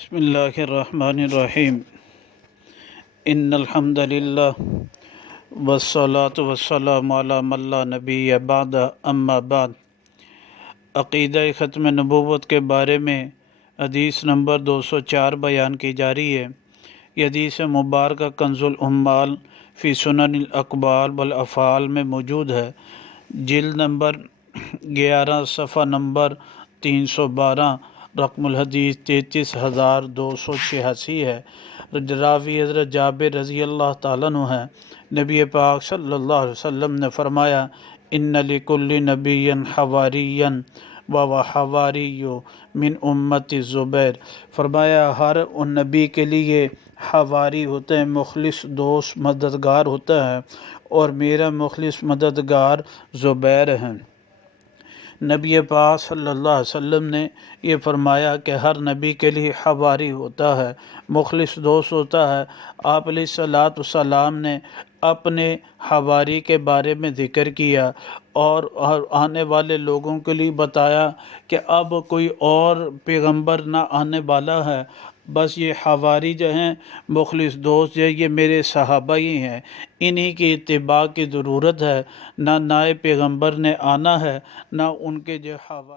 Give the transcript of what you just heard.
بسم اللہ الرحمن الرحیم ان الحمد للہ والصلاة والسلام علی من لا نبی بعد اما بعد۔ عقیدہ ختم نبوت کے بارے میں حدیث نمبر 204 بیان کی جا رہی ہے۔ یہ حدیث مبارکہ کنز العمال فی سنن الاقوال والافعال میں موجود ہے، جلد نمبر 11 صفحہ نمبر 312، رقم الحدیث 33,286 ہے۔ راوی حضرت جابر رضی اللہ تعالیٰ عنہ ہے، نبی پاک صلی اللہ علیہ وسلم نے فرمایا ان لکل نبی حواریًا وحواریُ من امت زبیر۔ فرمایا ہر ان نبی کے لیے حواری ہوتے ہیں، مخلص دوست مددگار ہوتا ہے، اور میرا مخلص مددگار زبیر ہیں۔ نبی پاک صلی اللہ علیہ وسلم نے یہ فرمایا کہ ہر نبی کے لیے حواری ہوتا ہے، مخلص دوست ہوتا ہے۔ آپ علیہ الصلوۃ والسلام نے اپنے حواری کے بارے میں ذکر کیا اور آنے والے لوگوں کے لیے بتایا کہ اب کوئی اور پیغمبر نہ آنے والا ہے، بس یہ حواری جو ہیں، مخلص دوست جو یہ میرے صحابہ ہی ہیں، انہی کی اتباع کی ضرورت ہے، نہ نئے پیغمبر نے آنا ہے، نہ ان کے جو حواری